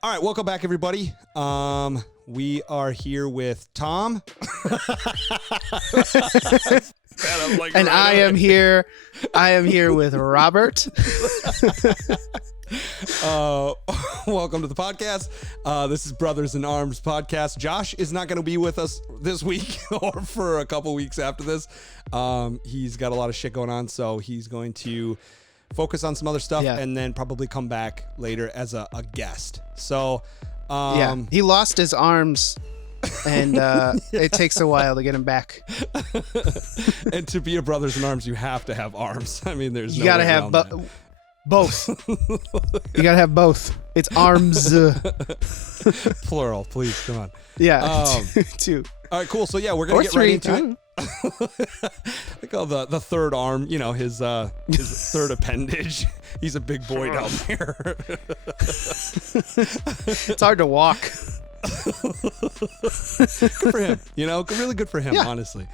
All right, welcome back, everybody. We are here with Tom. And I am here with Robert. Welcome to the podcast. This is Brothers in Arms podcast. Josh is not going to be with us this week or for a couple weeks after this. He's got a lot of shit going on, so he's going to focus on some other stuff and then probably come back later as a guest. So, he lost his arms, and it takes a while to get him back. And to be a Brothers in Arms, you have to have arms. I mean, there's you no gotta way have around both. You gotta have both. It's arms. Plural, please. Come on. Yeah, two. All right, cool. So yeah, we're gonna get right into it. I call the third arm, his third appendage. He's a big boy down there. It's hard to walk. Good for him. Really good for him, honestly.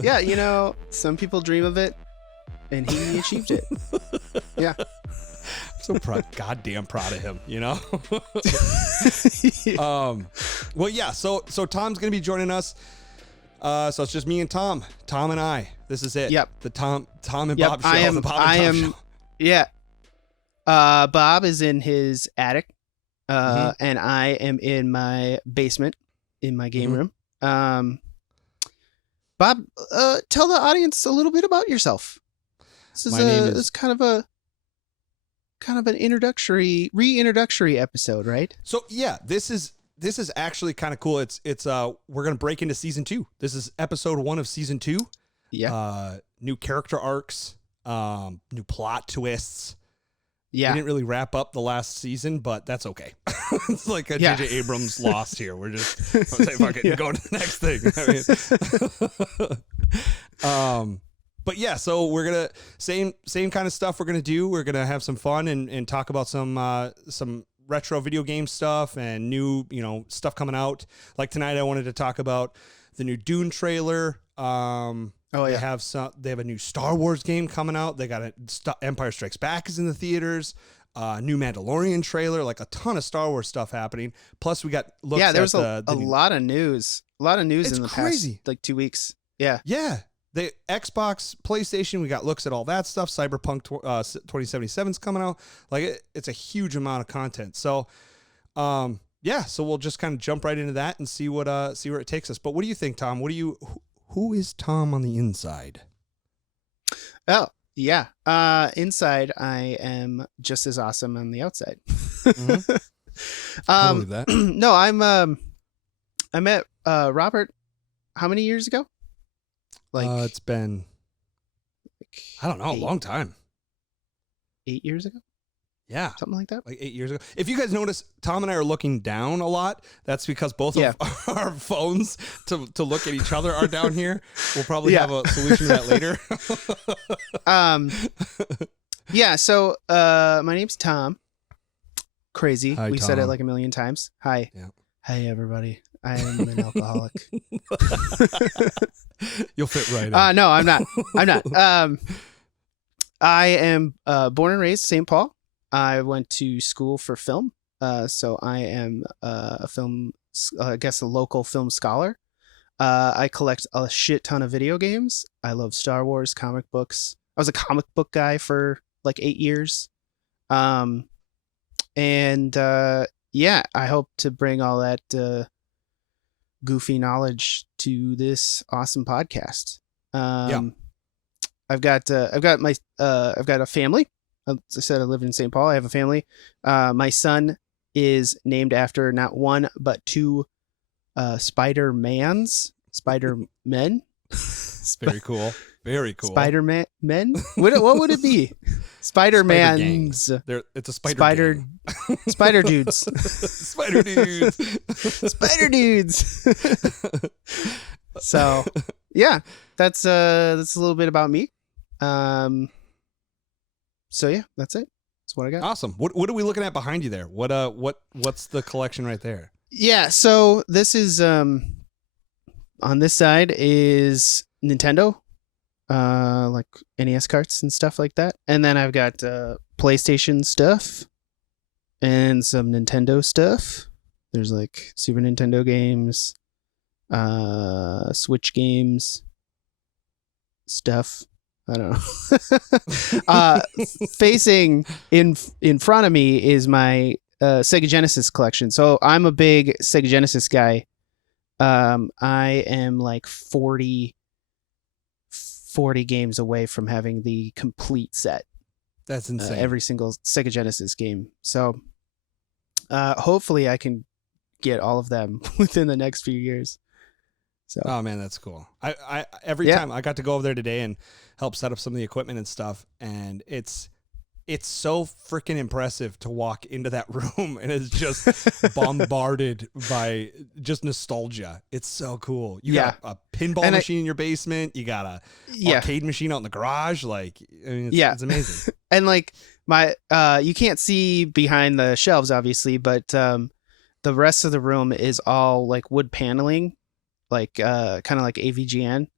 Yeah, some people dream of it, and he achieved it. Yeah. I'm so goddamn proud of him, Well, yeah, so Tom's gonna be joining us. So it's just me and Tom and I. This is it. Yep. The Tom and Bob show. The Bob and Tom show. Yeah. Bob is in his attic, and I am in my basement in my game room. Bob, tell the audience a little bit about yourself. This is kind of an reintroductory episode, right? So yeah, this is actually kind of cool. It's we're gonna break into season 2. This is episode 1 of season 2. Yeah. New character arcs, new plot twists. Yeah. We didn't really wrap up the last season, but that's okay. It's like a J.J. Abrams lost here. We're just fuck it, go to the next thing. But yeah, so we're gonna same kind of stuff we're gonna do. We're gonna have some fun and talk about some retro video game stuff and new stuff coming out. Like tonight, I wanted to talk about the new Dune trailer. They have a new Star Wars game coming out. They got Empire Strikes Back is in the theaters. New Mandalorian trailer, like a ton of Star Wars stuff happening. Plus we got looks at there's a lot of news. A lot of news in the past 2 weeks. Yeah. Yeah. The Xbox, PlayStation, we got looks at all that stuff. Cyberpunk 2077 is coming out. Like it's a huge amount of content. So, so we'll just kind of jump right into that and see where it takes us. But what do you think, Tom? Who is Tom on the inside? Oh, yeah. Inside, I am just as awesome on the outside. I believe that. No, I met Robert how many years ago? It's been, I don't know, a long time. 8 years ago? Yeah. Something like that? Like 8 years ago. If you guys notice, Tom and I are looking down a lot. That's because both of our phones to look at each other are down here. We'll probably have a solution to that later. So my name's Tom. Crazy. Hi, we Tom. said it like a million times. Hi. Yeah. Hey, everybody. I am an alcoholic. You'll fit right in. No, I'm not. I am born and raised St. Paul. I went to school for film. So I am a local film scholar. I collect a shit ton of video games. I love Star Wars, comic books. I was a comic book guy for like 8 years. I hope to bring all that goofy knowledge to this awesome podcast. I've got a family. As I said, I live in St. Paul. I have a family. My son is named after not one but two Spider-Men. Very cool. Very cool. Spider-Man men? What would it be? Spider-Man's. It's a spider gang. Spider dudes. Spider dudes. Spider dudes. So, yeah, that's a little bit about me. So yeah, that's it. That's what I got. Awesome. What are we looking at behind you there? What's the collection right there? Yeah, so this is on this side is Nintendo, like NES carts and stuff like that, and then I've got PlayStation stuff, and some Nintendo stuff. There's like Super Nintendo games, Switch games, stuff. I don't know. Facing in front of me is my Sega Genesis collection. So I'm a big Sega Genesis guy. I am like 40 games away from having the complete set. That's insane. Every single Sega Genesis game. So hopefully I can get all of them within the next few years. So. Oh man, that's cool. I every time I got to go over there today and help set up some of the equipment and stuff, and it's so freaking impressive to walk into that room and it's just bombarded by just nostalgia. It's so cool. You got a pinball machine in your basement. You got a arcade machine out in the garage. Like, I mean, it's amazing. And like you can't see behind the shelves, obviously, but the rest of the room is all like wood paneling, like kind of like AVGN.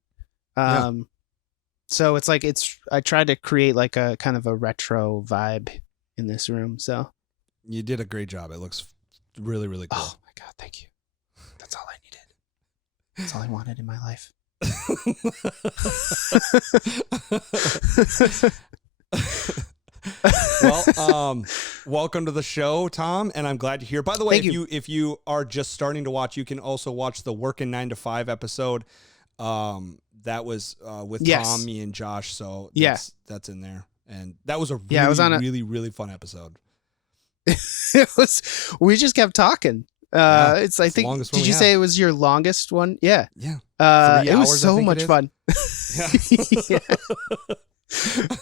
So it's like I tried to create like a kind of a retro vibe in this room. So you did a great job. It looks really, really cool. Oh my God. Thank you. That's all I needed. That's all I wanted in my life. Well, welcome to the show, Tom, and I'm glad you're here. By the way, if you are just starting to watch, you can also watch the Working 9 to 5 episode. That was with Tom, me, and Josh. So that's in there, and that was a really, really fun episode. We just kept talking. It's I think did you say it was your longest one? Yeah. It was so much fun. Yeah.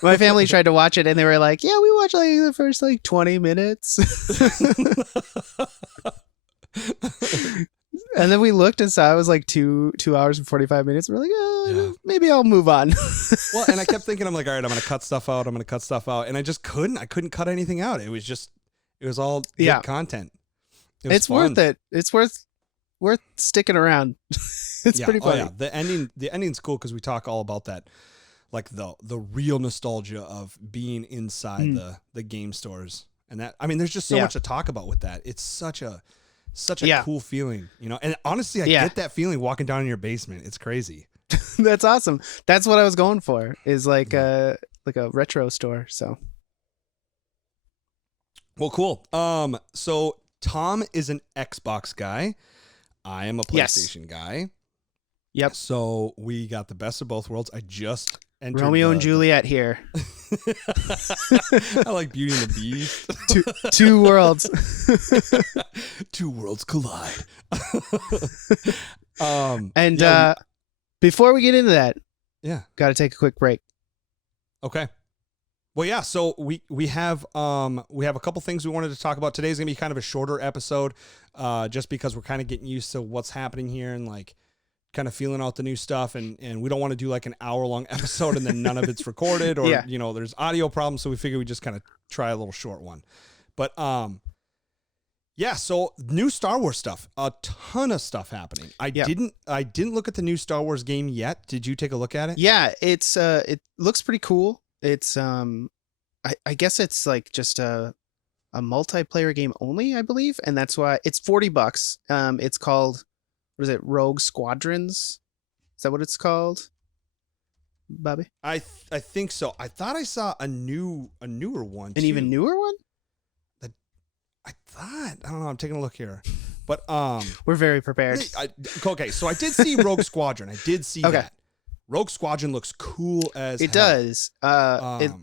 My family tried to watch it and they were like, yeah, we watched like the first like 20 minutes. And then we looked and saw it was like 2 hours and 45 minutes. We're like, maybe I'll move on. Well, and I kept thinking, I'm like, all right, I'm going to cut stuff out. And I just couldn't. I couldn't cut anything out. It was all good content. It's fun. Worth it. It's worth sticking around. It's pretty funny. Oh, yeah. The ending's cool because we talk all about that, like the real nostalgia of being inside the game stores. And that, I mean, there's just so much to talk about with that. It's such a cool feeling, you know? And honestly, I get that feeling walking down in your basement. It's crazy. That's awesome. That's what I was going for, is like a retro store. So. Well, cool. So Tom is an Xbox guy. I am a PlayStation guy. Yep. So we got the best of both worlds. I just entered Romeo and Juliet here. I like Beauty and the Beast. Two worlds. Two worlds collide. Before we get into that, got to take a quick break. Okay. Well, yeah. So we have a couple things we wanted to talk about. Today's gonna be kind of a shorter episode, just because we're kind of getting used to what's happening here and like kind of feeling out the new stuff, and we don't want to do like an hour-long episode and then none of it's recorded, or you know, there's audio problems, so we figured we just kind of try a little short one. But so new Star Wars stuff, a ton of stuff happening. I didn't look at the new Star Wars game yet. Did you take a look at it? Yeah, it's it looks pretty cool. It's I guess it's like just a multiplayer game only, I believe, and that's why it's $40. It's called, what is it, Rogue Squadrons? Is that what it's called, Bobby? I think so. I thought I saw a newer one. An even newer one? I don't know. I'm taking a look here, but we're very prepared. Okay, so I did see Rogue Squadron. I did see that. Rogue Squadron looks cool as it hell. Does.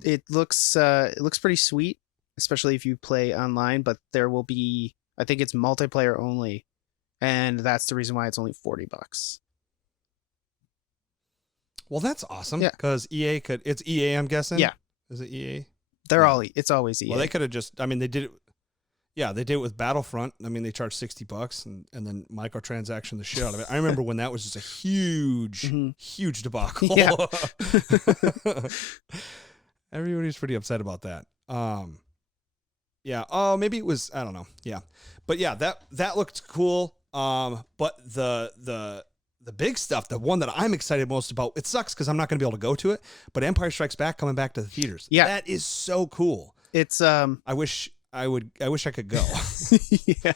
It looks pretty sweet, especially if you play online. But there will be, I think it's multiplayer only, and that's the reason why it's only $40. Well, that's awesome. Yeah, because it's EA. I'm guessing. Yeah. Is it EA? It's always EA. Well, they could have just. I mean, they did it. Yeah, they did it with Battlefront. I mean, they charged $60 and then microtransaction the shit out of it. I remember when that was just a huge debacle. Yeah. Everybody's pretty upset about that. Yeah. Oh, maybe it was, I don't know. Yeah. But yeah, that looked cool. But the big stuff, the one that I'm excited most about, it sucks because I'm not going to be able to go to it, but Empire Strikes Back coming back to the theaters. Yeah. That is so cool. It's, I wish I wish I could go. Yeah.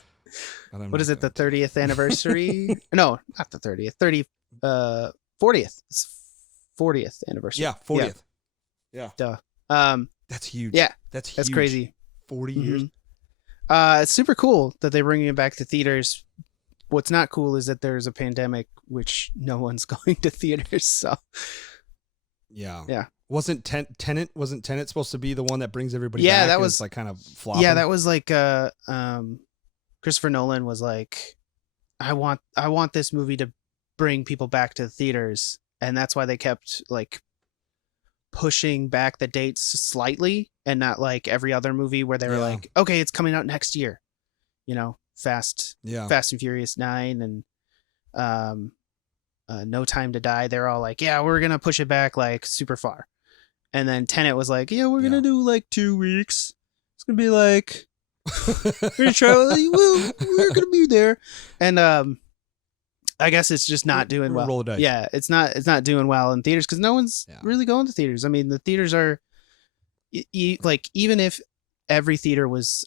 What is it? The 30th anniversary? No, not the 30th. 40th. It's 40th anniversary. Yeah, 40th. Yeah. Duh. That's huge. Yeah. That's huge. That's crazy. 40 years. It's super cool that they're bringing it back to theaters. What's not cool is that there's a pandemic, which no one's going to theaters. So. Yeah. Wasn't Tenet supposed to be the one that brings everybody back? Yeah, that was like kind of flopping? Yeah, that was like Christopher Nolan was like, I want this movie to bring people back to the theaters, and that's why they kept like pushing back the dates slightly, and not like every other movie where they were like, okay, it's coming out next year. You know, Fast and Furious 9 and No Time to Die. They're all like, yeah, we're gonna push it back like super far. And then Tenet was like, yeah, we're gonna do like 2 weeks. It's gonna be like, we're gonna try. We're gonna be there. And I guess it's just not doing well. Roll the dice. Yeah, it's not doing well in theaters because no one's really going to theaters. I mean, the theaters are like, even if every theater was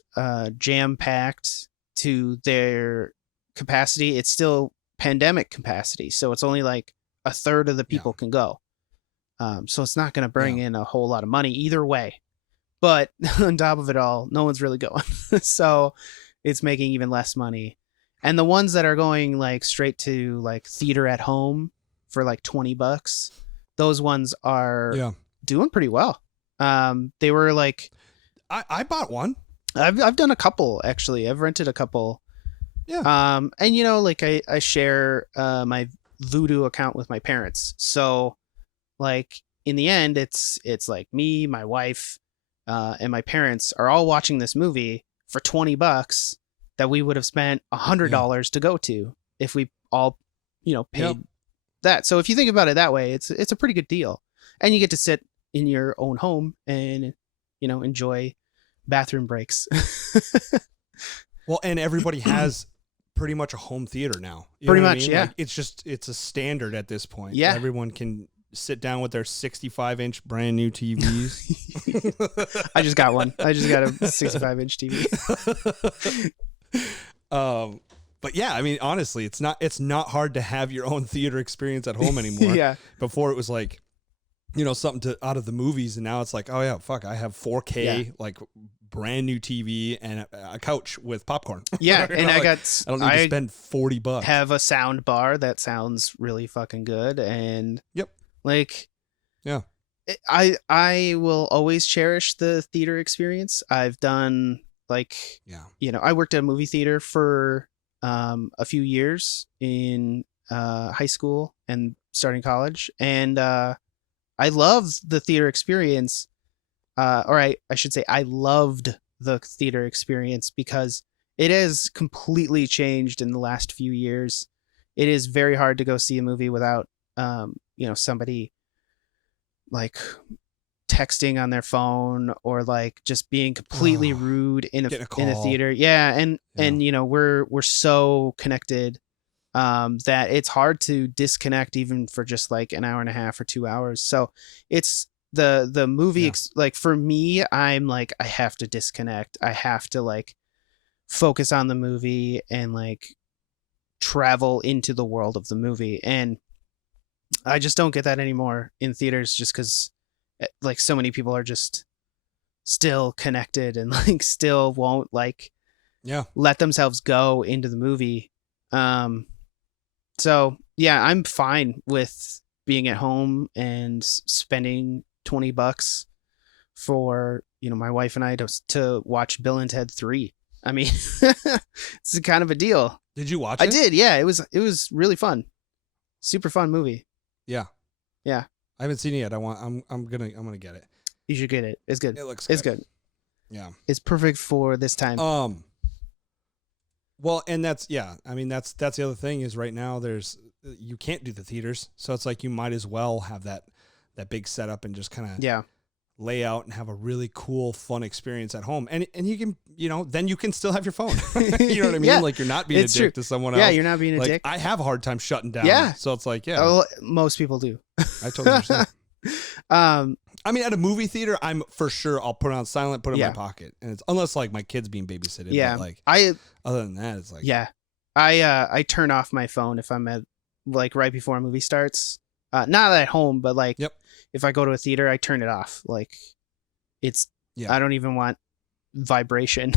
jam packed to their capacity, it's still pandemic capacity. So it's only like a third of the people can go. So it's not going to bring in a whole lot of money either way. But on top of it all, no one's really going. So it's making even less money. And the ones that are going like straight to like theater at home for like $20, those ones are doing pretty well. They were like, I bought one. I've done a couple actually. I've rented a couple. Yeah. And you know, like I share my Vudu account with my parents. So like in the end, it's like me, my wife, and my parents are all watching this movie for $20 that we would have spent $100 to go to if we all, you know, paid that. So if you think about it that way, it's a pretty good deal, and you get to sit in your own home and, you know, enjoy bathroom breaks. Well, and everybody has pretty much a home theater now. Pretty much, yeah. Like, it's a standard at this point. Yeah. Everyone can sit down with their 65-inch brand new TVs. I just got one. I just got a 65-inch TV. But yeah, I mean, honestly, it's not hard to have your own theater experience at home anymore. Yeah. Before it was like, you know, something out of the movies, and now it's like, oh yeah, fuck, I have 4K like brand new TV and a couch with popcorn. Yeah, and I don't need to spend $40. Have a sound bar that sounds really fucking good, and like, yeah, I will always cherish the theater experience. I've done like, you know, I worked at a movie theater for a few years in high school and starting college, and I loved the theater experience. Or I should say I loved the theater experience because it has completely changed in the last few years. It is very hard to go see a movie without, you know, somebody like texting on their phone or like just being completely rude in a theater. Yeah. And, you know, we're so connected that it's hard to disconnect even for just like an hour and a half or 2 hours. So it's the movie, like for me, I'm like, I have to disconnect. I have to like focus on the movie and like travel into the world of the movie. And I just don't get that anymore in theaters, just because like so many people are just still connected and like still won't like let themselves go into the movie. So yeah, I'm fine with being at home and spending $20 for, you know, my wife and I to watch Bill and Ted 3. I mean, it's kind of a deal. Did you watch it? I did. Yeah. It was really fun. Super fun movie. Yeah. Yeah. I haven't seen it yet. I'm gonna get it. You should get it. It's good. It looks good. It's good. Yeah. It's perfect for this time. Well, and that's I mean, that's the other thing is right now you can't do the theaters, so it's like you might as well have that big setup and just kind of lay out and have a really cool, fun experience at home. And you can, you know, then you can still have your phone. You know what I mean? Yeah, like you're not being a dick to someone else. Yeah, you're not being a like, dick. I have a hard time shutting down. Yeah. So it's like, oh, most people do. I totally understand. I mean, at a movie theater, I'm for sure I'll put it on silent, put it in Yeah. my pocket, and it's unless like my kid's being babysitted. Yeah. But, like I other than that, it's like I turn off my phone if I'm at like right before a movie starts. Not at home, but like Yep. if I go to a theater, I turn it off. Like it's Yeah. I don't even want vibration.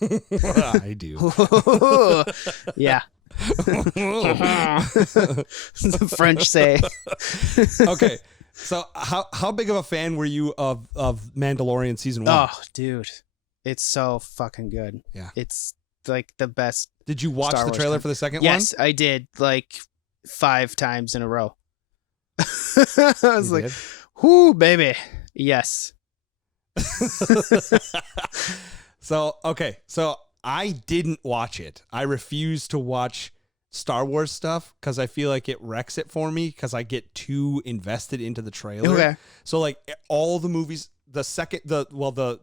I do. Yeah. The French say. Okay, so how big of a fan were you of Mandalorian season 1? Oh, dude. It's so fucking good. Yeah. It's like the best. Did you watch Star the Wars trailer con- for the second Yes, I did like 5 times in a row. I was one? like, whoo, baby. Yes. So I didn't watch it. I refuse to watch Star Wars stuff because I feel like it wrecks it for me because I get too invested into the trailer. Okay. So like all the movies, the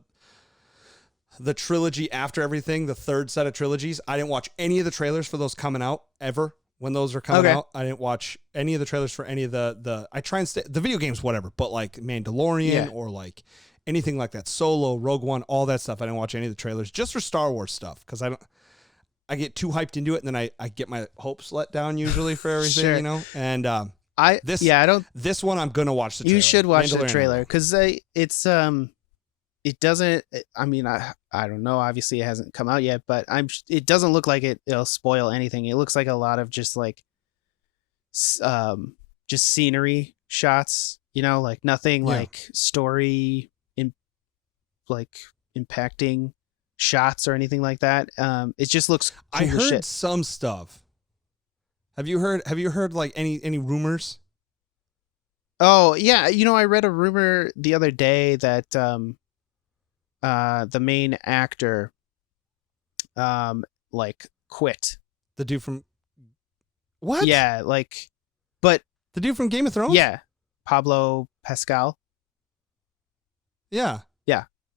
trilogy after everything, the third set of trilogies, I didn't watch any of the trailers for those coming out ever. When those are coming Okay. out, I didn't watch any of the trailers for any of the I try and stay the video games, whatever, but like Mandalorian Yeah. or like anything like that, Solo, Rogue One, all that stuff. I didn't watch any of the trailers just for Star Wars stuff because I get too hyped into it and then I get my hopes let down usually for everything, Sure. you know. And I don't. this one I'm gonna watch the trailer. You should watch the Mandalorian trailer will. because it's it doesn't. I mean, I don't know. Obviously, it hasn't come out yet, but it doesn't look like it'll spoil anything. It looks like a lot of just like just scenery shots. You know, like nothing Yeah. like story in like impacting shots or anything like that. It just looks cool I as heard shit. some stuff. Have you heard like any rumors? Oh yeah, you know, I read a rumor the other day that the main actor like quit. The dude from what? Yeah, like, but The dude from Game of Thrones? yeah, Pablo Pascal. Yeah.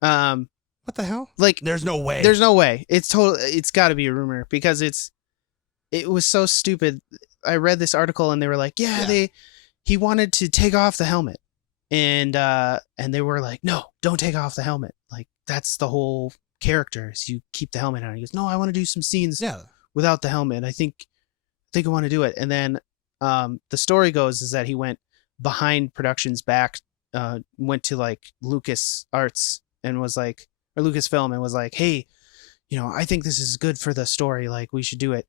Um, What the hell? like There's no way. there's no way. It's got to be a rumor because it was so stupid. I read this article and they were like, Yeah. he wanted to take off the helmet. And they were like, no, don't take off the helmet. Like that's the whole character is you keep the helmet on. He goes, no, I want to do some scenes Yeah. without the helmet. I think I want to do it. And then the story goes is that he went behind production's back, went to like Lucas Arts and was like, or Lucasfilm and was like, hey, you know, I think this is good for the story. Like we should do it.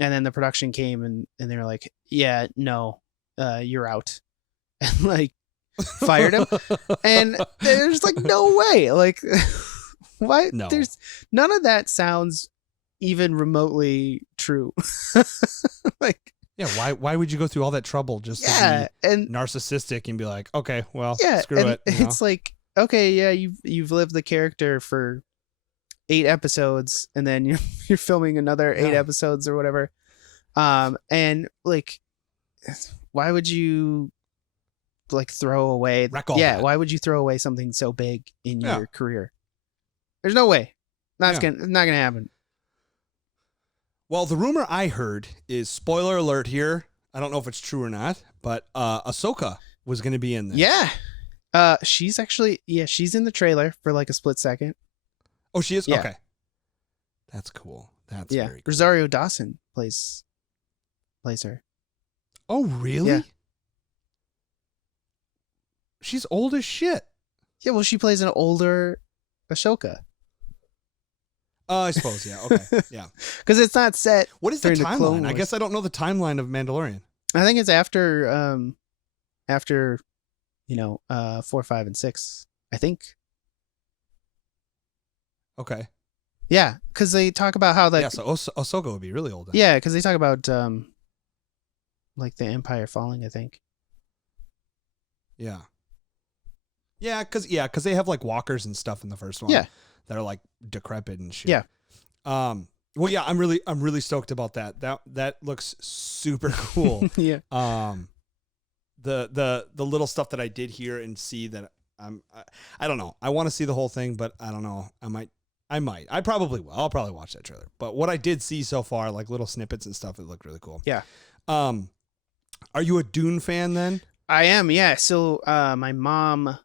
And then the production came and they were like, yeah, no, you're out. And like fired him. And there's like no way. Like why? No. There's none of that sounds even remotely true. Like Yeah, why would you go through all that trouble just yeah, to and be narcissistic and be like, okay, well, yeah, screw and it. you know? it's like okay, yeah, you've lived the character for 8 episodes, and then you're filming another 8 Yeah. episodes or whatever. And like, why would you like throw away? Wreck all Yeah, that. why would you throw away something so big in Yeah. your career? There's no way. Yeah. Not gonna happen. Well, the rumor I heard is spoiler alert here. I don't know if it's true or not, but Ahsoka was going to be in this. Yeah. She's actually she's in the trailer for like a split second. Oh, she is? Yeah. Okay. That's cool. That's Yeah. very cool. Rosario Dawson plays her. Oh, really? Yeah. She's old as shit. Yeah, well, she plays an older Ahsoka. I suppose, yeah. Okay. Yeah. Because it's not set. What is the During the Clone timeline? I Wars. guess I don't know the timeline of Mandalorian. I think it's after 4, 5, and 6. I think. Okay. Yeah, because they talk about how Yeah, so Ahsoka would be really old then. yeah, because they talk about like the Empire falling. I think. Yeah. Yeah, because they have like walkers and stuff in the first one. Yeah. That are like decrepit and shit. Yeah. Well, yeah, I'm really stoked about that. That looks super cool. Yeah. The little stuff that I did hear and see that I don't know. I want to see the whole thing, but I don't know. I might. I probably will. I'll probably watch that trailer. But what I did see so far, like little snippets and stuff, it looked really cool. Yeah. Are you a Dune fan then? I am, yeah. So my mom,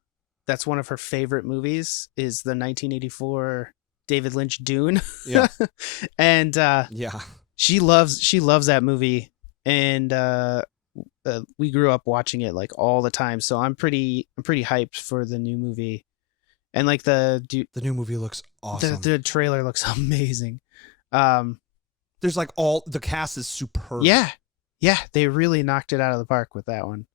that's one of her favorite movies, is the 1984 David Lynch Dune. Yeah. And Yeah. she loves that movie, and we grew up watching it like all the time. So I'm pretty hyped for the new movie. And like the new movie looks awesome. The trailer looks amazing. There's like all the cast is superb. Yeah, they really knocked it out of the park with that one.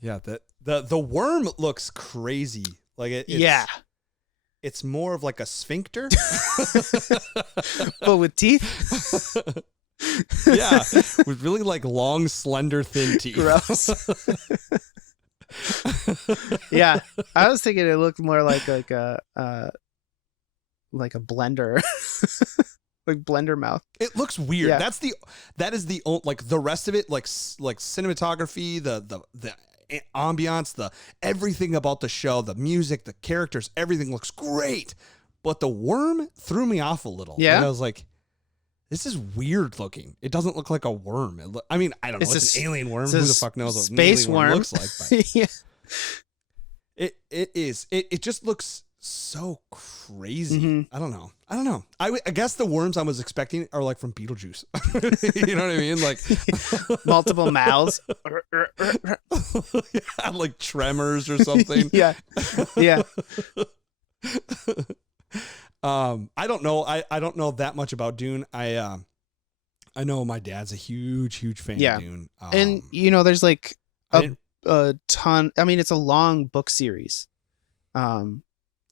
Yeah, the worm looks crazy. Like it's more of like a sphincter, but with teeth. Yeah, with really like long, slender, thin teeth. Gross. Yeah, I was thinking it looked more like a blender. Like blender mouth. It looks weird. Yeah. That is the like the rest of it, like cinematography, the ambiance, the everything about the show, the music, the characters, everything looks great. But the worm threw me off a little. Yeah, like I was like, this is weird looking. It doesn't look like a worm. I mean, I don't know. It's an alien worm. Who the fuck knows what space an worm looks like? But yeah, it is. It just looks so crazy. Mm-hmm. I don't know. I guess the worms I was expecting are like from Beetlejuice. You know what I mean? Like multiple mouths. Yeah, like tremors or something. Yeah. I don't know. I don't know that much about Dune. I know my dad's a huge fan of Dune. And there's like a ton. I mean, it's a long book series.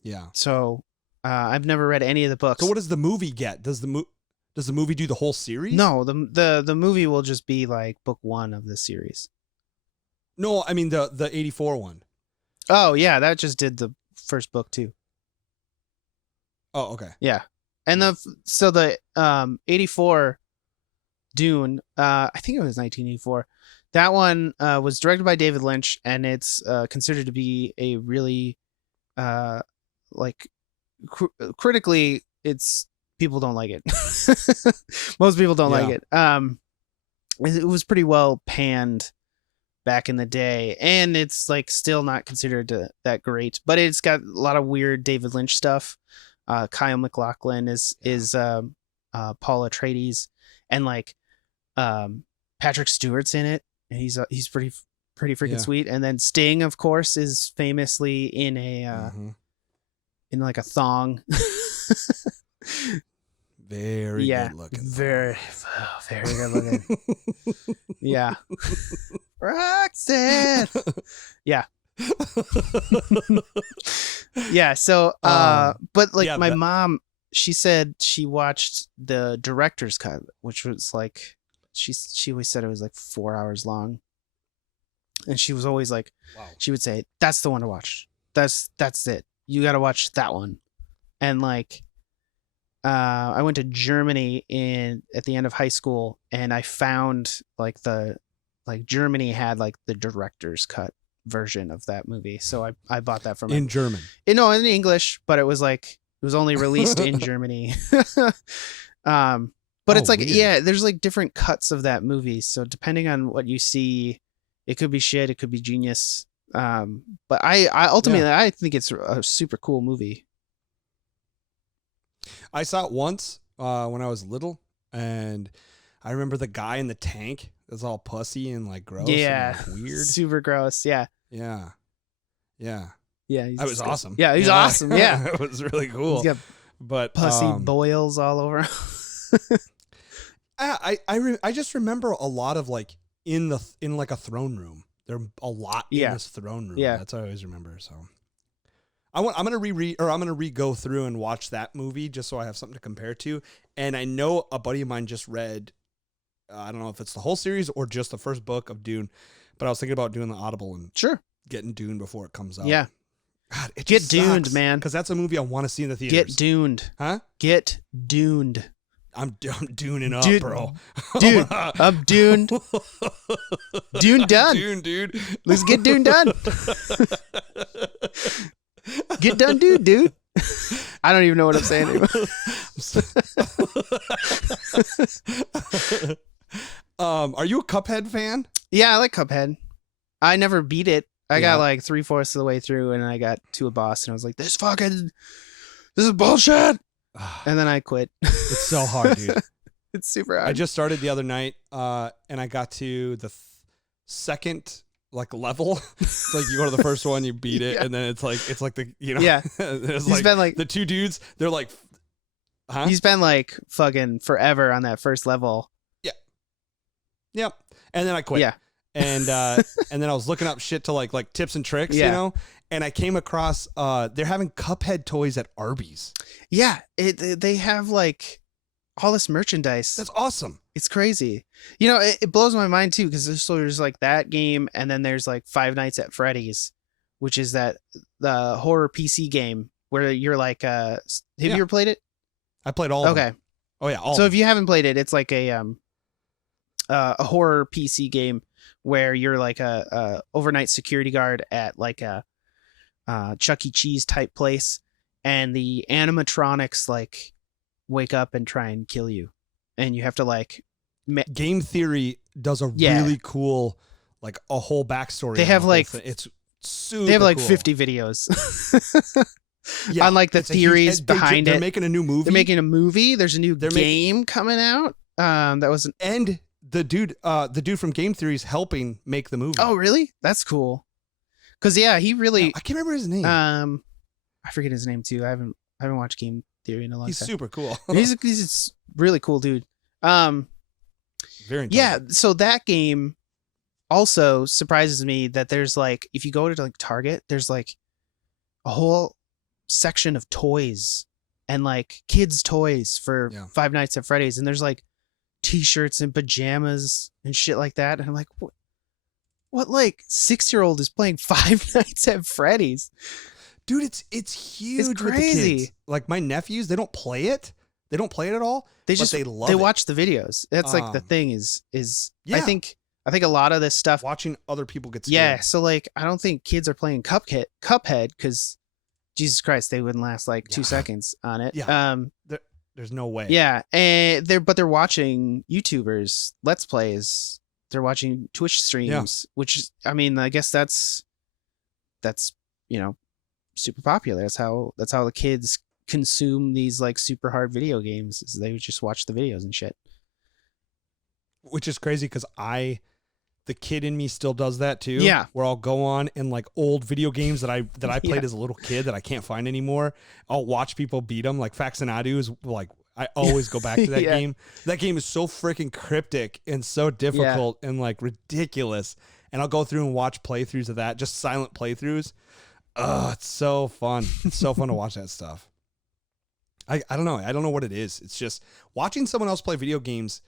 Yeah. So I've never read any of the books. So what does the movie get? Does the movie do the whole series? No, the movie will just be like book 1 of the series. No, I mean the 84 one. Oh yeah, that just did the first book too. Oh, okay. Yeah. And the 84 Dune, I think it was 1984. That one was directed by David Lynch, and it's considered to be a really critically, it's people don't like it. Most people don't like it. It was pretty well panned back in the day, and it's like still not considered that great, but it's got a lot of weird David Lynch stuff. Kyle MacLachlan is Paul Atreides, and like Patrick Stewart's in it, and he's pretty freaking sweet. And then Sting, of course, is famously in a in like a thong. Very good looking. Very good looking. Yeah. Roxanne. Yeah. Yeah. So, but like my mom, she said she watched the director's cut, which was like, she always said it was like 4 hours long. And she was always like, wow. She would say, that's the one to watch. That's it. You got to watch that one. And like, I went to Germany at the end of high school, and I found Germany had like the director's cut version of that movie. So I bought that from in German. In English, but it was only released in Germany. But it's like, weird. Yeah, there's like different cuts of that movie. So depending on what you see, it could be shit, it could be genius. But I ultimately, I think it's a super cool movie. I saw it once when I was little, and I remember the guy in the tank was all pussy and like gross. Yeah, and, like, weird, super gross. Yeah. Yeah. That was awesome. Yeah, he's awesome. Yeah, it was really cool. He's got but pussy boils all over. I just remember a lot of like in like a throne room. There are a lot in this throne room. Yeah, that's what I always remember. So I'm gonna re-go through and watch that movie just so I have something to compare to. And I know a buddy of mine just read, I don't know if it's the whole series or just the first book of Dune, but I was thinking about doing the Audible and getting Dune before it comes out. Yeah. God, it Get duned, man. Because that's a movie I want to see in the theaters. Get duned. Huh? Get duned. I'm duning up, bro. Dude, I'm duned. Dune done. Dune, dude. Let's get Dune done. Get done, dude. I don't even know what I'm saying anymore. Are you a Cuphead fan? Yeah, I like Cuphead. I never beat it. I Yeah. got like 3/4 of the way through, and I got to a boss, and I was like, this is bullshit. And then I quit. It's so hard, dude. It's super hard. I just started the other night, and I got to the second like level. It's like you go to the first one, you beat it, Yeah. and then it's like the Yeah. it's You like spend like the two dudes. They're like, huh? you spend like fucking forever on that first level. Yep. And then I quit. Yeah. And and then I was looking up shit to like tips and tricks, Yeah. you know. And I came across they're having Cuphead toys at Arby's. Yeah, they have like all this merchandise. That's awesome. It's crazy. You know, it blows my mind too, because there's like that game, and then there's like Five Nights at Freddy's, which is the horror PC game where you're like have you ever played it? I played all of them. Okay. Oh yeah, all So of if you haven't played it, it's like a horror PC game where you're like a overnight security guard at like a Chuck E. Cheese type place, and the animatronics like wake up and try and kill you, and you have to like Game Theory does a really cool, like a whole backstory. They have like it's super. They have like cool. 50 videos Yeah, on like the it's a theories huge- behind They're it. making a new movie. They're making a movie. There's a new They're game coming out. That was an and the dude from Game Theory is helping make the movie. Oh, really? That's cool. Cause yeah, he really I can't remember his name. I forget his name too. I haven't watched Game Theory in a long He's time. super cool. he's a really cool dude. Very Yeah, intelligent. so that game also surprises me that there's like, if you go to like Target, there's like a whole section of toys and like kids toys for Five Nights at Freddy's, and there's like t-shirts and pajamas and shit like that, and I'm like, what like 6-year-old is playing Five Nights at Freddy's? Dude, it's huge. It's with crazy. the kids. Like my nephews, they don't play it. They don't play it at all. They love it. watch the videos. That's like the thing is Yeah. I think a lot of this stuff, watching other people get scared. yeah, so like I don't think kids are playing Cuphead because Jesus Christ, they wouldn't last like 2 seconds on it. Yeah. There's no way. Yeah, and they're watching YouTubers, Let's Plays. They're watching Twitch streams, which is, I mean, I guess that's you know, super popular. That's how the kids consume these like super hard video games. Is they would just watch the videos and shit. Which is crazy because the kid in me still does that too. Yeah. Where I'll go on and like old video games that I played Yeah. as a little kid that I can't find anymore. I'll watch people beat them. Like Faxinadu is like, I always go back to that Yeah. game. That game is so freaking cryptic and so difficult and like ridiculous. And I'll go through and watch playthroughs of that, just silent playthroughs. Oh, it's so fun. It's so fun to watch that stuff. I don't know. I don't know what it is. It's just watching someone else play video games.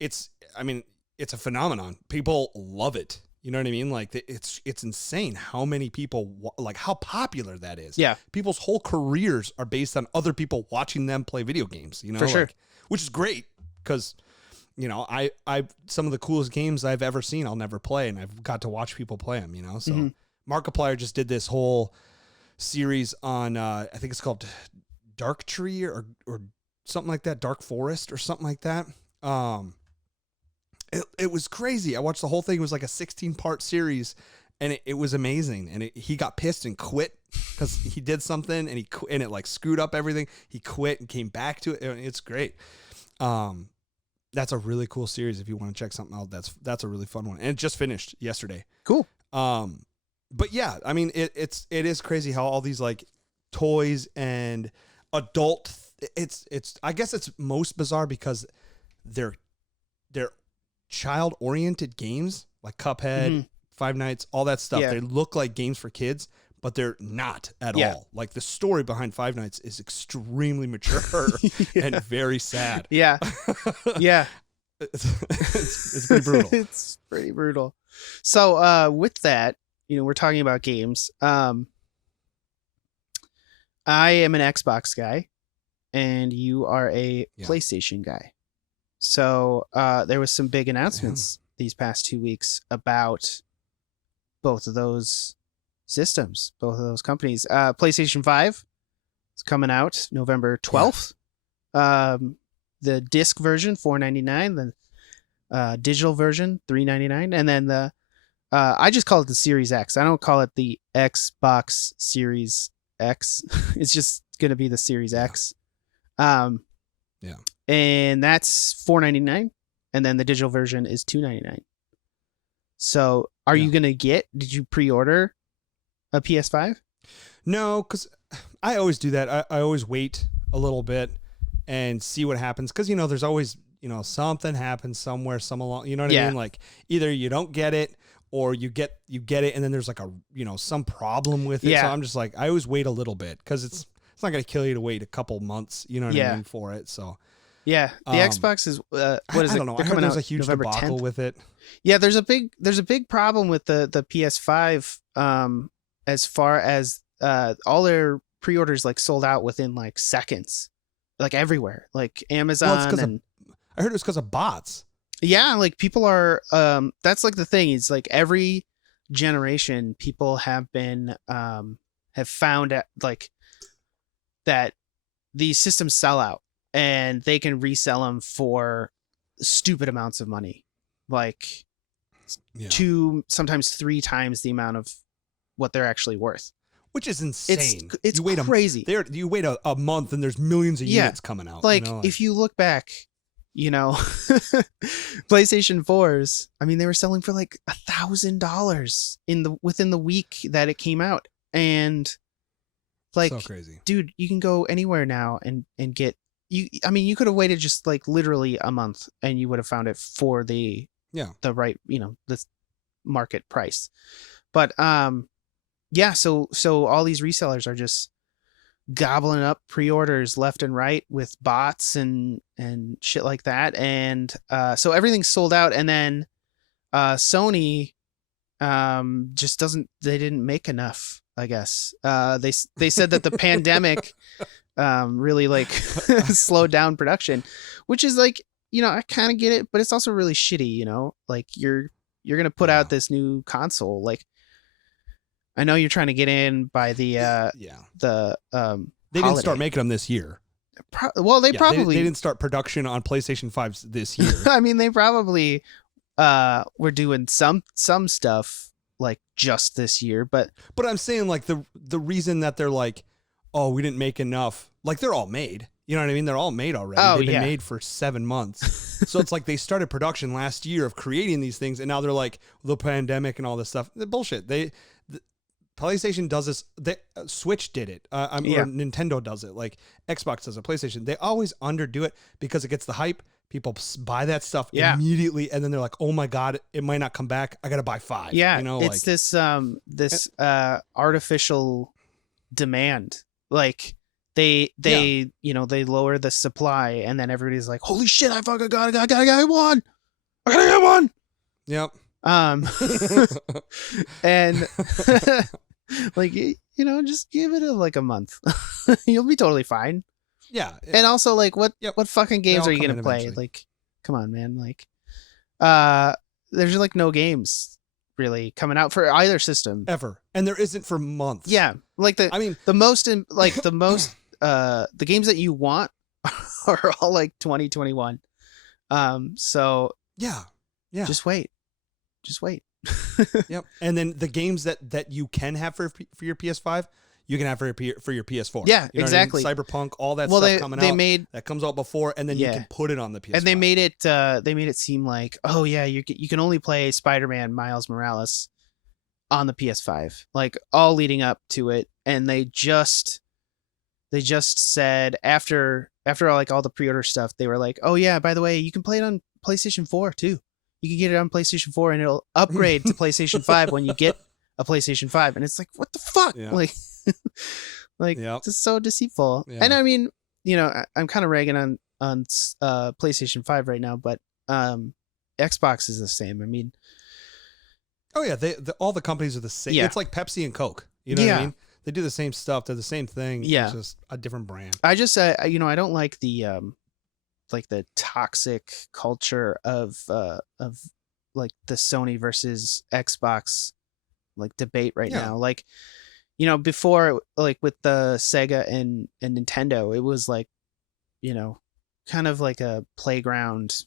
It's a phenomenon. People love it. You know what I mean? Like it's insane how many people like how popular that is. Yeah. People's whole careers are based on other people watching them play video games, you know, For sure. which is great because, you know, I some of the coolest games I've ever seen, I'll never play. And I've got to watch people play them, you know? So Markiplier just did this whole series on, I think it's called Dark Tree or something like that. Dark Forest or something like that. It was crazy. I watched the whole thing. It was like a 16-part series, and it was amazing. And he got pissed and quit because he did something, and it like screwed up everything. He quit and came back to it. It's great. That's a really cool series. If you want to check something out, that's a really fun one. And it just finished yesterday. Cool. But yeah, I mean, it is crazy how all these like toys and adult. It's I guess it's most bizarre because they're child-oriented games like Cuphead, Five Nights, all that stuff. Yeah. They look like games for kids, but they're not at all. Like the story behind Five Nights is extremely mature and very sad. Yeah. Yeah. It's pretty brutal. It's pretty brutal. So with that, you know, we're talking about games. I am an Xbox guy and you are a PlayStation guy. So there was some big announcements these past 2 weeks about both of those systems, both of those companies. PlayStation 5 is coming out November 12th. The disc version, $4.99. digital version $399, and then the I just call it the Series X. I don't call it the Xbox Series X. It's just gonna be the Series X. Yeah. And that's $499, and then the digital version is $299. So, are you gonna get? Did you pre-order a PS5? No, because I always do that. I always wait a little bit and see what happens, because there's always something happens somewhere, some along. You know what I mean? Like either you don't get it, or you get it, and then there's like a some problem with it. So I'm just like, I always wait a little bit, because it's not gonna kill you to wait a couple months. You know what I mean, for it. So yeah, the Xbox is what is it? I don't know. I heard there's a huge November debacle 10th? With it. Yeah, there's a big problem with the PS5. As far as all their pre-orders like sold out within like seconds, like everywhere, like Amazon. Well, I heard it was because of bots. Yeah, like people are. That's like the thing. Is like every generation, people have been have found like that these systems sell out, and they can resell them for stupid amounts of money, like 2, sometimes 3 times the amount of what they're actually worth. Which is insane. It's crazy. You wait a month and there's millions of units coming out. Like, if you look back, PlayStation 4s, I mean, they were selling for like $1,000 within the week that it came out. And like, so crazy. Dude, you can go anywhere now and get I mean, you could have waited just like literally a month and you would have found it for the right, the market price. But yeah, so all these resellers are just gobbling up pre-orders left and right with bots and shit like that, and so everything's sold out. And then Sony just they didn't make enough, I guess. They said that the pandemic really like slowed down production, which is like, I kind of get it, but it's also really shitty, like you're gonna put out this new console, like I know you're trying to get in by the they didn't start making them this year. They probably they didn't start production on PlayStation 5s this year. I mean, they probably were doing some stuff like just this year, but I'm saying like the reason that they're like, oh, we didn't make enough, like they're all made. You know what I mean? They're all made already. Oh, They've been made for 7 months. So it's like they started production last year of creating these things, and now they're like, the pandemic and all this stuff. Bullshit. PlayStation does this. Switch did it. Or Nintendo does it. Like Xbox does it. PlayStation. They always underdo it because it gets the hype. People buy that stuff immediately, and then they're like, "Oh my god, it might not come back. I gotta buy 5." Yeah, it's this artificial demand. Like they lower the supply, and then everybody's like, "Holy shit! I fucking gotta get one. I gotta get one." Yep. And like, just give it a month. You'll be totally fine. Yeah. And also, like, what fucking games are you gonna play? Eventually. Like, come on, man. Like, there's like no games really coming out for either system ever, and there isn't for months. Yeah, like the most the games that you want are all like 2021. So yeah, just wait. Yep. And then the games that you can have for your PS5, you can have for your PS4. Yeah, exactly. I mean? Cyberpunk, all that stuff coming out. That comes out before, and then you can put it on the PS5. And they made it seem like, oh yeah, you can only play Spider-Man Miles Morales on the PS5, like all leading up to it. And they just said after all the pre-order stuff, they were like, oh yeah, by the way, you can play it on PlayStation 4 too. You can get it on PlayStation 4 and it'll upgrade to PlayStation 5 when you get a PlayStation 5. And it's like, what the fuck? Yeah. Like it's just so deceitful. Yeah. And I mean, I'm kind of ragging on PlayStation 5 right now, but Xbox is the same. I mean, oh yeah, all the companies are the same. Yeah. It's like Pepsi and Coke. You know what I mean? They do the same stuff. They're the same thing. Yeah. It's just a different brand. I just I don't like the toxic culture of like the Sony versus Xbox like debate right now. Like, before, like with the Sega and Nintendo, it was like, kind of like a playground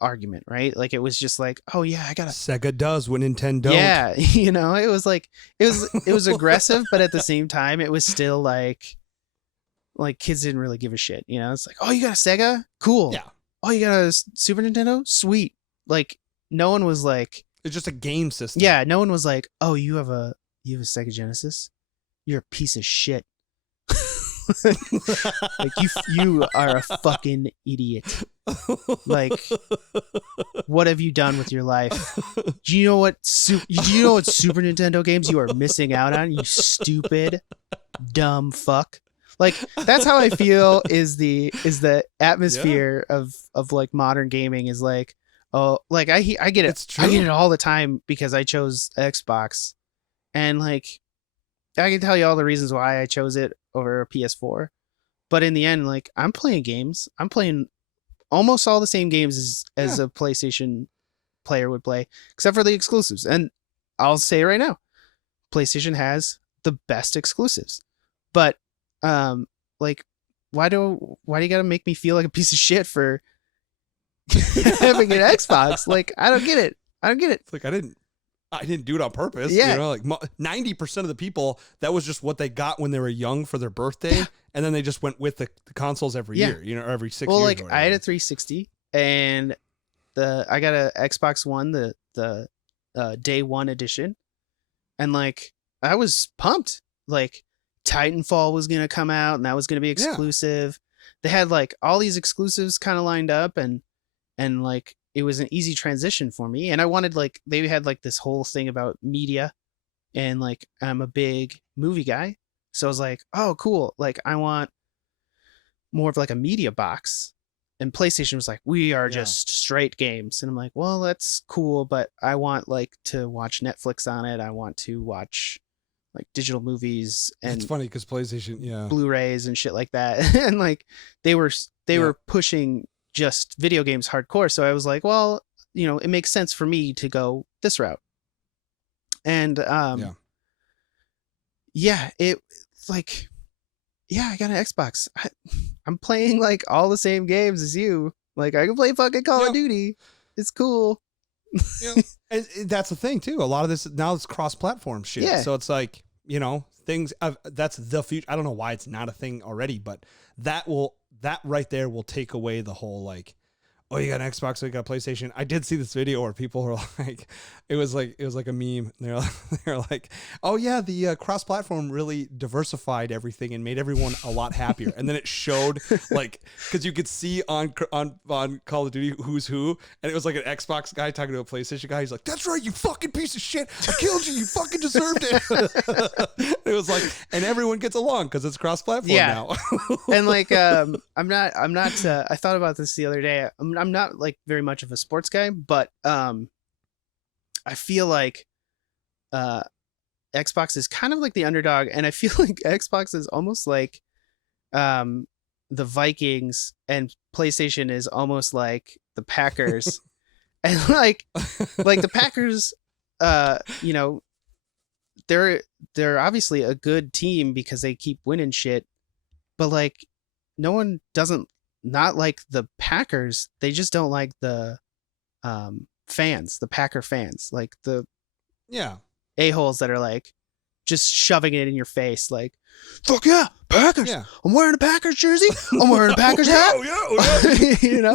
argument, right? Like it was just like, oh yeah, I gotta. Sega does when Nintendo don't. Yeah, it was like it was aggressive, but at the same time, it was still like kids didn't really give a shit. It's like, oh, you got a Sega, cool. Yeah. Oh, you got a Super Nintendo, sweet. Like no one was like, it's just a game system. Yeah, no one was like, oh, you have a Sega Genesis, you're a piece of shit. Like you are a fucking idiot. Like, what have you done with your life? Do you know what Super Nintendo games you are missing out on, you stupid dumb fuck? Like that's how I feel is the atmosphere of like modern gaming is like, oh, like I get it. I get it all the time because I chose Xbox, and like I can tell you all the reasons why I chose it over a PS4. But in the end, like I'm playing games. I'm playing almost all the same games as a PlayStation player would play, except for the exclusives. And I'll say right now, PlayStation has the best exclusives. But like why do you gotta make me feel like a piece of shit for having an Xbox? Like I don't get it. It's like I didn't do it on purpose. Yeah. Like 90% of the people, that was just what they got when they were young for their birthday. And then they just went with the consoles every year, or every 6 years. Well, like I had a 360 and I got a Xbox One, the day one edition. And like, I was pumped. Like Titanfall was going to come out and that was going to be exclusive. They had like all these exclusives kind of lined up and like, it was an easy transition for me. And I wanted like, they had like this whole thing about media and like, I'm a big movie guy. So I was like, oh, cool. Like I want more of like a media box. And PlayStation was like, we are just straight games. And I'm like, well, that's cool. But I want like to watch Netflix on it. I want to watch like digital movies and it's funny because PlayStation, Blu-rays and shit like that. And like they were pushing just video games hardcore. So I was like, well, it makes sense for me to go this route. And it's like, I got an Xbox. I'm playing like all the same games as you. Like I can play fucking Call of Duty. It's cool. And that's the thing too. A lot of this now it's cross-platform shit. Yeah. So it's like, things that's the future. I don't know why it's not a thing already, but that right there will take away the whole like, oh, you got an Xbox, so you got a PlayStation. I did see this video where people were like, it was like a meme. They're like, oh yeah, the cross-platform really diversified everything and made everyone a lot happier. And then it showed like, because you could see on Call of Duty who's who, and it was like an Xbox guy talking to a PlayStation guy. He's like, that's right, you fucking piece of shit. I killed you. You fucking deserved it. It was like, and everyone gets along because it's cross-platform now. And like, I'm not. I thought about this the other day. I'm not like very much of a sports guy, but I feel like Xbox is kind of like the underdog, and I feel like Xbox is almost like the Vikings, and PlayStation is almost like the Packers. And like the Packers, they're obviously a good team because they keep winning shit, but like no one doesn't not like the Packers. They just don't like the fans, the Packer fans, like the a-holes that are like just shoving it in your face, like, fuck yeah, Packers. Yeah. I'm wearing a Packers jersey. I'm wearing a Packers hat.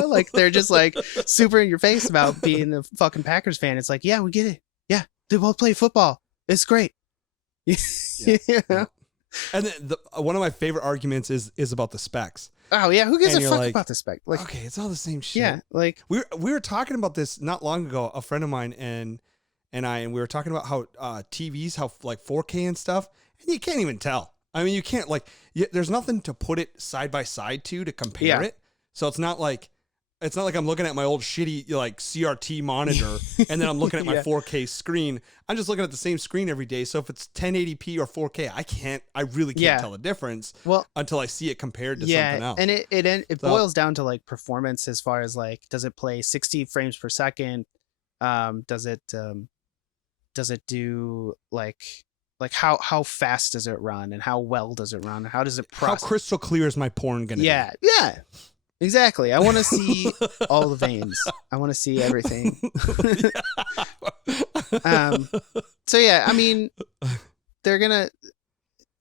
Like they're just like super in your face about being a fucking Packers fan. It's like, yeah, we get it. Yeah, they both play football. It's great. And then one of my favorite arguments is about the specs. Oh yeah, who gives a fuck about the spec? Like, okay, it's all the same shit. Yeah, like we were talking about this not long ago. A friend of mine and we were talking about how TVs, how like 4K and stuff, and you can't even tell. I mean, you can't there's nothing to put it side by side to compare it. So it's not like I'm looking at my old shitty like CRT monitor and then I'm looking at my 4K screen. I'm just looking at the same screen every day. So if it's 1080p or 4K, I really can't tell the difference until I see it compared to something else. And it boils down to like performance as far as like, does it play 60 frames per second? Does it do like how fast does it run and how well does it run? How does it process? How crystal clear is my porn going to be? Yeah. Exactly. I want to see all the veins. I want to see everything. So yeah, I mean, they're gonna,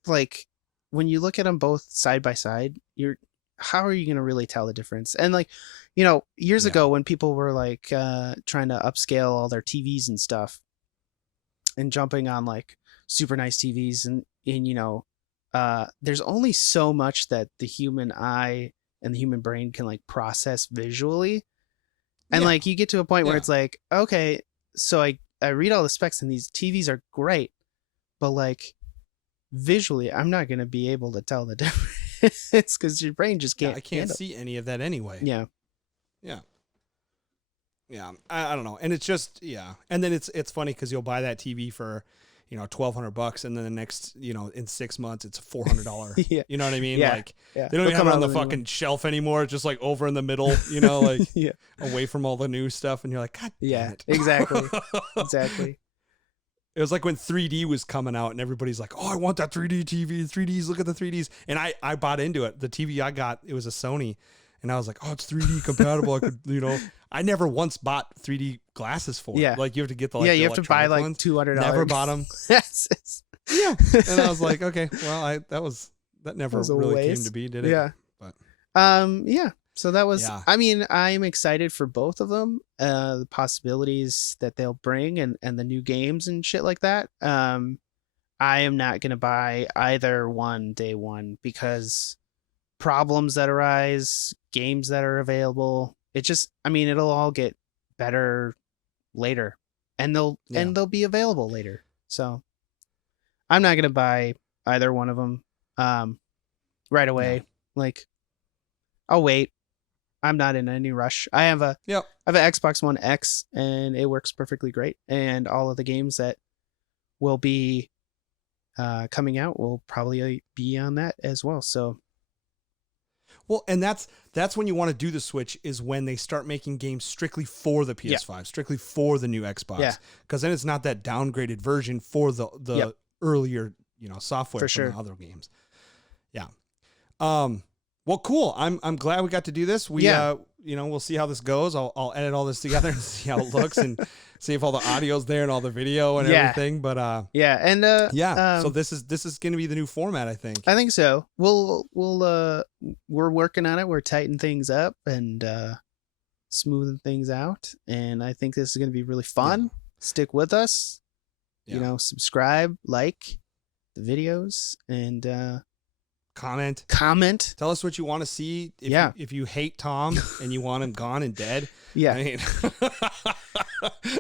like, when you look at them both side by side, how are you gonna really tell the difference? And like, years ago when people were like trying to upscale all their TVs and stuff, and jumping on like super nice TVs, and there's only so much that the human eye and the human brain can like process visually. And like you get to a point where it's like, okay, so I read all the specs and these TVs are great, but like visually I'm not going to be able to tell the difference because your brain just can't. I can't see any of that anyway. Yeah. I don't know. And it's just, and then it's funny because you'll buy that TV for, $1,200, and then the next, in 6 months it's $400. Yeah. You know what I mean? Yeah. Like they don't even have it on the fucking shelf anymore. It's just like over in the middle, like away from all the new stuff. And you're like, God damn it. Exactly. Exactly. It was like when 3D was coming out and everybody's like, oh, I want that 3D TV, 3Ds, look at the 3Ds. And I bought into it. The TV I got, it was a Sony. And I was like, oh, it's 3D compatible. I could, I never once bought 3D glasses for it. Yeah. Like you have to get the you have to buy like $200. Never bought them. Yeah. And I was like, okay, well, that never really came to be, did it? Yeah. But yeah. So that was, I mean, I'm excited for both of them, the possibilities that they'll bring and the new games and shit like that. I am not going to buy either one day one because problems that arise, games that are available, it'll all get better later, and they'll be available later. So I'm not going to buy either one of them right away. No. Like I'll wait. I'm not in any rush. I have an Xbox One X and it works perfectly great. And all of the games that will be coming out will probably be on that as well. So, well, and that's when you want to do the Switch, is when they start making games strictly for the PS5, strictly for the new Xbox. Because then it's not that downgraded version for the earlier, software for from the other games. Yeah. Well, cool. I'm glad we got to do this. We'll see how this goes. I'll edit all this together and see how it looks and see if all the audio's there and all the video and everything. But so this is going to be the new format, I think. I think so. We're working on it. We're tightening things up and smoothing things out, and I think this is going to be really fun. Yeah. Stick with us. Subscribe, like the videos, and comment. Tell us what you want to see. If you hate Tom and you want him gone and dead. Yeah. I mean,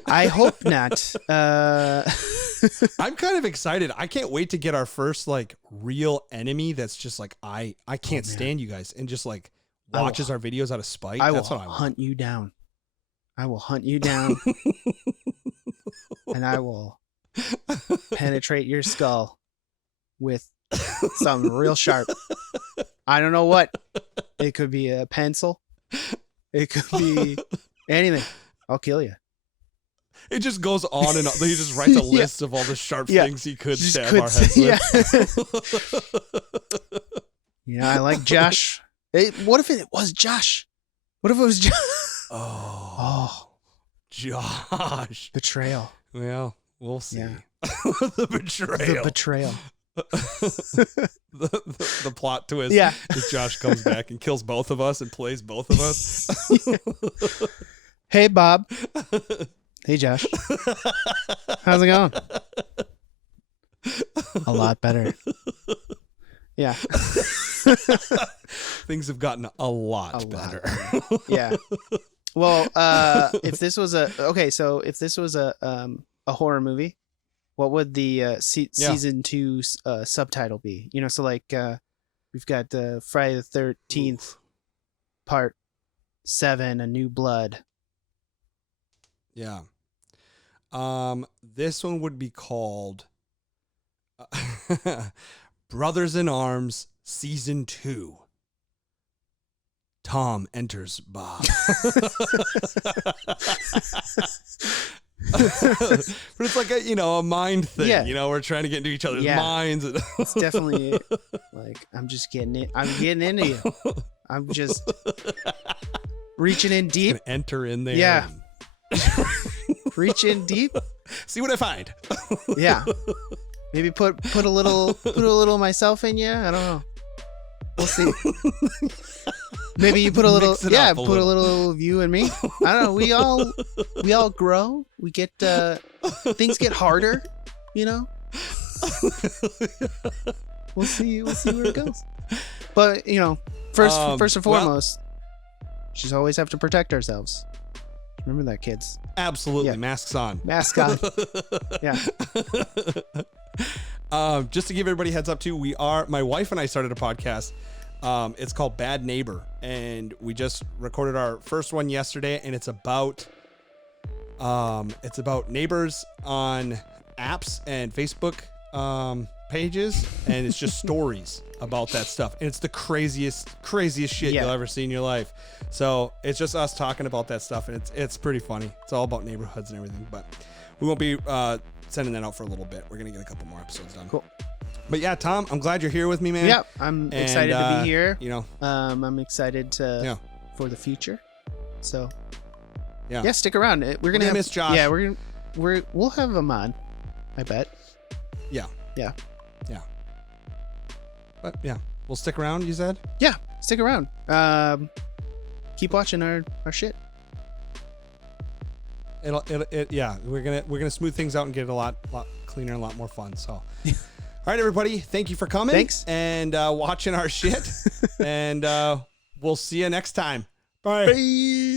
I hope not. I'm kind of excited. I can't wait to get our first like real enemy that's just like, I can't stand you guys, and just like watches our videos out of spite. That's what I want. Hunt you down. I will hunt you down. And I will penetrate your skull with something real sharp. I don't know what. It could be a pencil. It could be anything. I'll kill you. It just goes on and on. He just writes a list of all the sharp things he could stab our heads with. I like Josh. What if it was Josh? What if it was Josh? Oh. Josh. Betrayal. Well, we'll see. Yeah. The betrayal. The plot twist is Josh comes back and kills both of us and plays both of us. Hey, Bob. Hey, Josh. How's it going? A lot better. Yeah. Things have gotten a lot better. Yeah. Well, if this was a horror movie, what would the season 2 subtitle be? So like we've got Friday the 13th, Part 7, A New Blood. Yeah. This one would be called Brothers in Arms Season 2. Tom enters Bob. But it's like a mind thing. Yeah. We're trying to get into each other's minds. It's definitely like I'm getting into you. I'm just reaching in deep. Gonna enter in there. Yeah. Reach in deep. See what I find. Yeah. Maybe put a little myself in you. I don't know. We'll see. Maybe you put a little, put a little of you and me. I don't know. We all grow. We get things get harder, you know. We'll see where it goes. But you know, first and foremost, just always have to protect ourselves. Remember that, kids. Absolutely. Yeah. Masks on. Mask on. Yeah. Just to give everybody a heads up too, my wife and I started a podcast. It's called Bad Neighbor, and we just recorded our first one yesterday, and it's about neighbors on apps and Facebook pages, and it's just stories about that stuff, and it's the craziest shit you'll ever see in your life. So it's just us talking about that stuff, and it's pretty funny. It's all about neighborhoods and everything, but we won't be sending that out for a little bit. We're gonna get a couple more episodes done. Cool. But yeah, Tom, I'm glad you're here with me, man. Yeah, I'm excited to be here. You know, I'm excited for the future. So yeah, stick around. We're gonna miss Josh. Yeah, we'll have him on. I bet. Yeah. Yeah. Yeah. But yeah, we'll stick around. You said. Yeah, stick around. Keep watching our shit. Yeah, we're gonna smooth things out and get it a lot cleaner and a lot more fun. So. All right, everybody. Thank you for coming. Thanks. And watching our shit. And we'll see you next time. Bye. Bye.